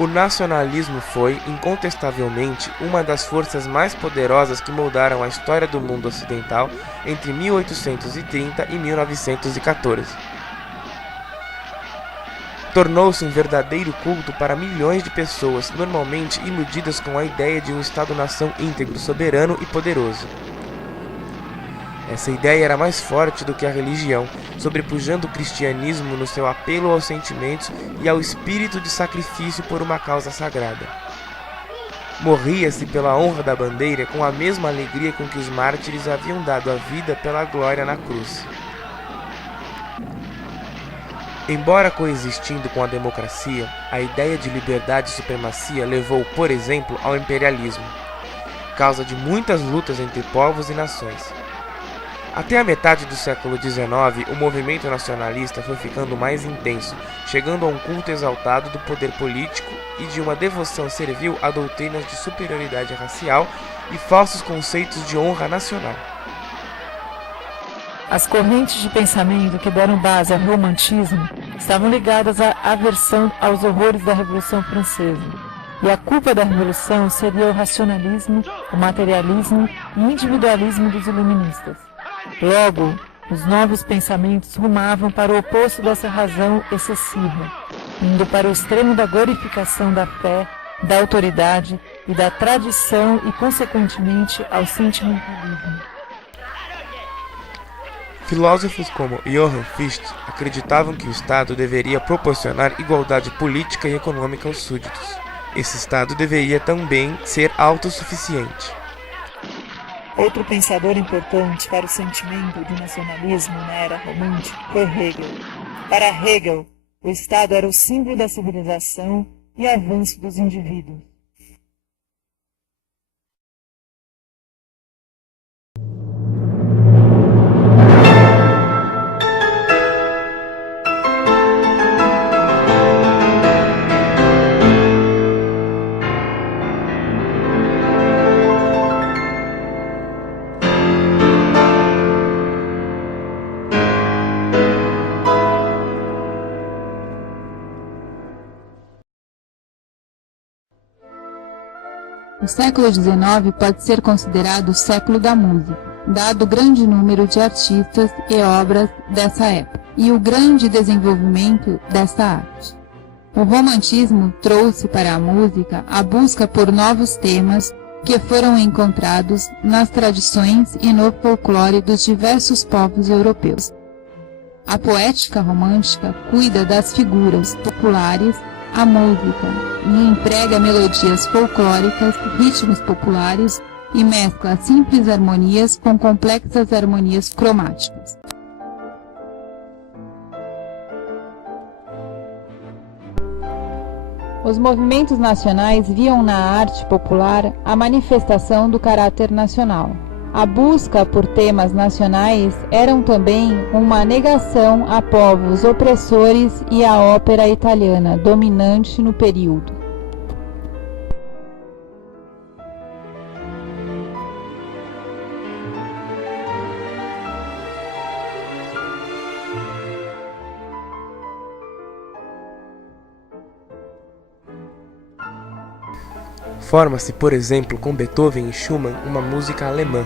O nacionalismo foi, incontestavelmente, uma das forças mais poderosas que moldaram a história do mundo ocidental entre 1830 e 1914. Tornou-se um verdadeiro culto para milhões de pessoas, normalmente iludidas com a ideia de um Estado-nação íntegro, soberano e poderoso. Essa ideia era mais forte do que a religião, sobrepujando o cristianismo no seu apelo aos sentimentos e ao espírito de sacrifício por uma causa sagrada. Morria-se pela honra da bandeira com a mesma alegria com que os mártires haviam dado a vida pela glória na cruz. Embora coexistindo com a democracia, a ideia de liberdade e supremacia levou, por exemplo, ao imperialismo, causa de muitas lutas entre povos e nações. Até a metade do século XIX, o movimento nacionalista foi ficando mais intenso, chegando a um culto exaltado do poder político e de uma devoção servil a doutrinas de superioridade racial e falsos conceitos de honra nacional. As correntes de pensamento que deram base ao romantismo estavam ligadas à aversão aos horrores da Revolução Francesa. E a culpa da Revolução seria o racionalismo, o materialismo e o individualismo dos iluministas. Logo, os novos pensamentos rumavam para o oposto dessa razão excessiva, indo para o extremo da glorificação da fé, da autoridade e da tradição e, consequentemente, ao sentimentalismo. Filósofos como Johann Fichte acreditavam que o Estado deveria proporcionar igualdade política e econômica aos súditos. Esse Estado deveria também ser autossuficiente. Outro pensador importante para o sentimento de nacionalismo na era romântica foi Hegel. Para Hegel, o Estado era o símbolo da civilização e avanço dos indivíduos. O século XIX pode ser considerado o século da música, dado o grande número de artistas e obras dessa época, e o grande desenvolvimento dessa arte. O romantismo trouxe para a música a busca por novos temas que foram encontrados nas tradições e no folclore dos diversos povos europeus. A poética romântica cuida das figuras populares, a música, e emprega melodias folclóricas, ritmos populares e mescla simples harmonias com complexas harmonias cromáticas. Os movimentos nacionais viam na arte popular a manifestação do caráter nacional. A busca por temas nacionais eram também uma negação a povos opressores e à ópera italiana, dominante no período. Forma-se, por exemplo, com Beethoven e Schumann, uma música alemã.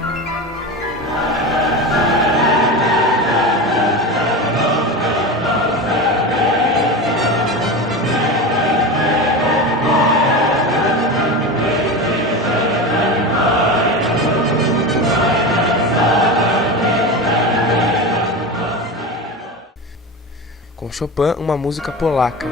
Com Chopin, uma música polaca.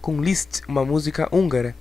com Liszt, uma música húngara.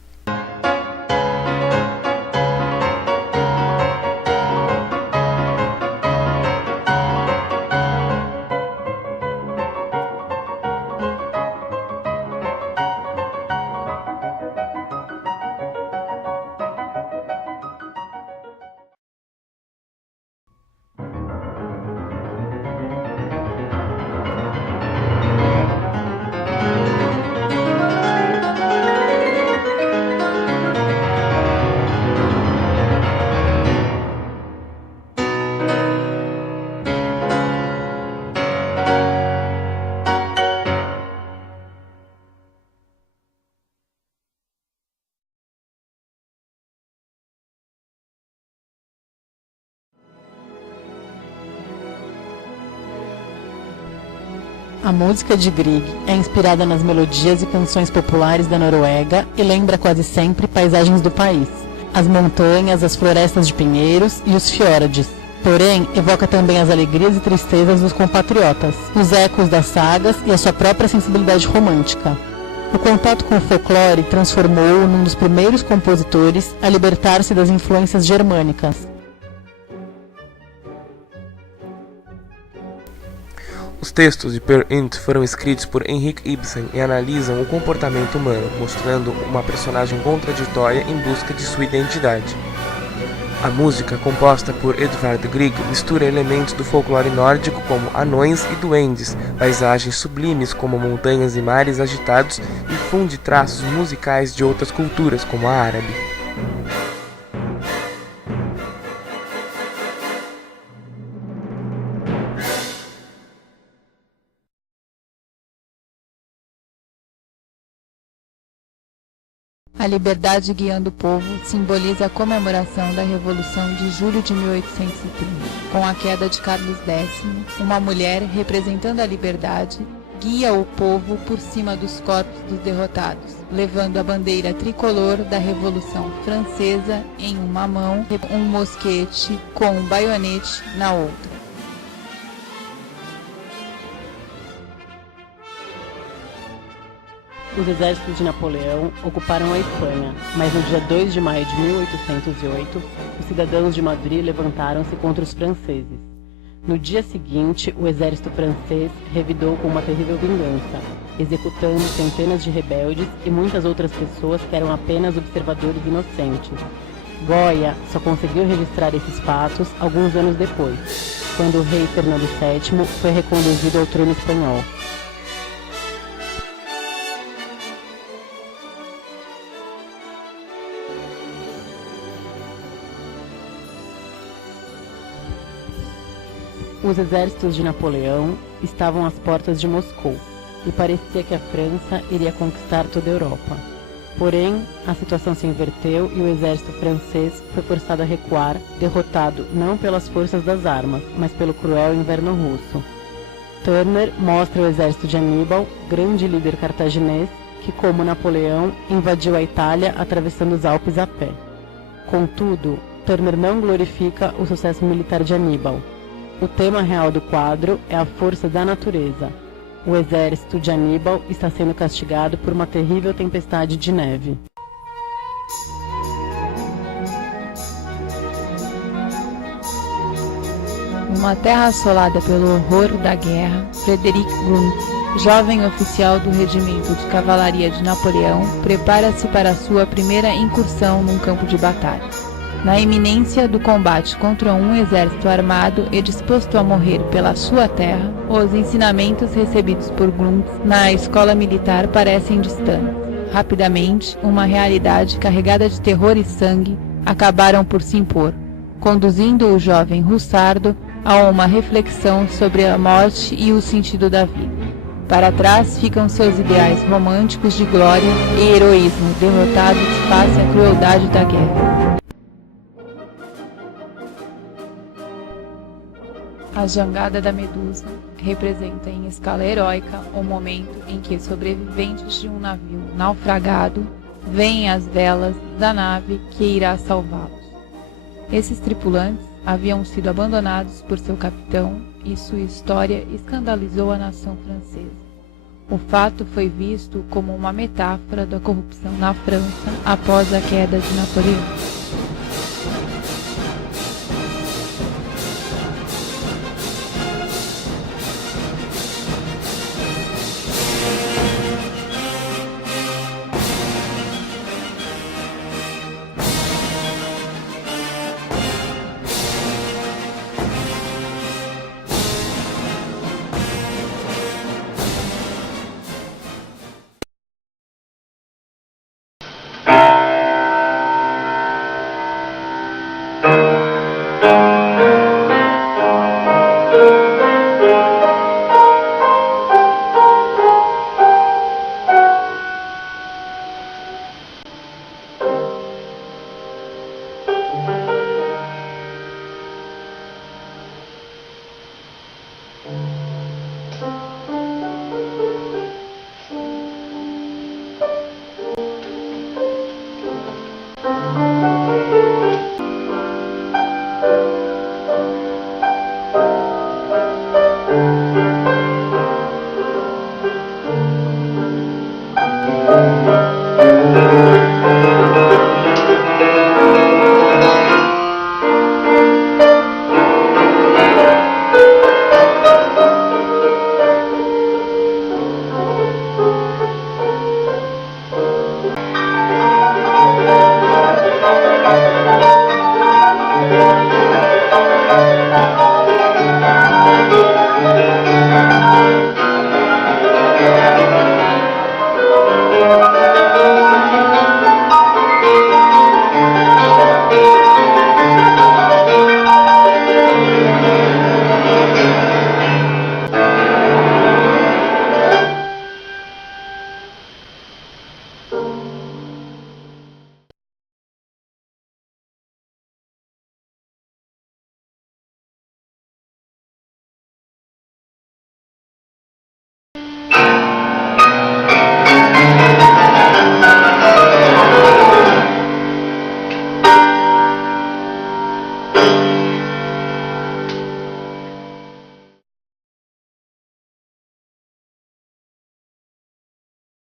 A música de Grieg é inspirada nas melodias e canções populares da Noruega e lembra quase sempre paisagens do país, as montanhas, as florestas de pinheiros e os fiordes. Porém, evoca também as alegrias e tristezas dos compatriotas, os ecos das sagas e a sua própria sensibilidade romântica. O contato com o folclore transformou-o num dos primeiros compositores a libertar-se das influências germânicas. Os textos de Peer Gynt foram escritos por Henrik Ibsen e analisam o comportamento humano, mostrando uma personagem contraditória em busca de sua identidade. A música, composta por Edvard Grieg, mistura elementos do folclore nórdico como anões e duendes, paisagens sublimes como montanhas e mares agitados e funde traços musicais de outras culturas como a árabe. A liberdade guiando o povo simboliza a comemoração da Revolução de julho de 1830. Com a queda de Carlos X, uma mulher representando a liberdade guia o povo por cima dos corpos dos derrotados, levando a bandeira tricolor da Revolução Francesa em uma mão, um mosquete com um baionete na outra. Os exércitos de Napoleão ocuparam a Espanha, mas no dia 2 de maio de 1808, os cidadãos de Madrid levantaram-se contra os franceses. No dia seguinte, o exército francês revidou com uma terrível vingança, executando centenas de rebeldes e muitas outras pessoas que eram apenas observadores inocentes. Goya só conseguiu registrar esses fatos alguns anos depois, quando o rei Fernando VII foi reconduzido ao trono espanhol. Os exércitos de Napoleão estavam às portas de Moscou e parecia que a França iria conquistar toda a Europa. Porém, a situação se inverteu e o exército francês foi forçado a recuar, derrotado não pelas forças das armas, mas pelo cruel inverno russo. Turner mostra o exército de Aníbal, grande líder cartaginês, que, como Napoleão, invadiu a Itália atravessando os Alpes a pé. Contudo, Turner não glorifica o sucesso militar de Aníbal. O tema real do quadro é a força da natureza. O exército de Aníbal está sendo castigado por uma terrível tempestade de neve. Numa terra assolada pelo horror da guerra, Frederick Gruntz, jovem oficial do regimento de cavalaria de Napoleão, prepara-se para sua primeira incursão num campo de batalha. Na iminência do combate contra um exército armado e disposto a morrer pela sua terra, os ensinamentos recebidos por Gruntz na escola militar parecem distantes. Rapidamente, uma realidade carregada de terror e sangue acabaram por se impor, conduzindo o jovem russardo a uma reflexão sobre a morte e o sentido da vida. Para trás ficam seus ideais românticos de glória e heroísmo derrotados face à crueldade da guerra. A jangada da Medusa representa em escala heróica o momento em que sobreviventes de um navio naufragado veem as velas da nave que irá salvá-los. Esses tripulantes haviam sido abandonados por seu capitão e sua história escandalizou a nação francesa. O fato foi visto como uma metáfora da corrupção na França após a queda de Napoleão.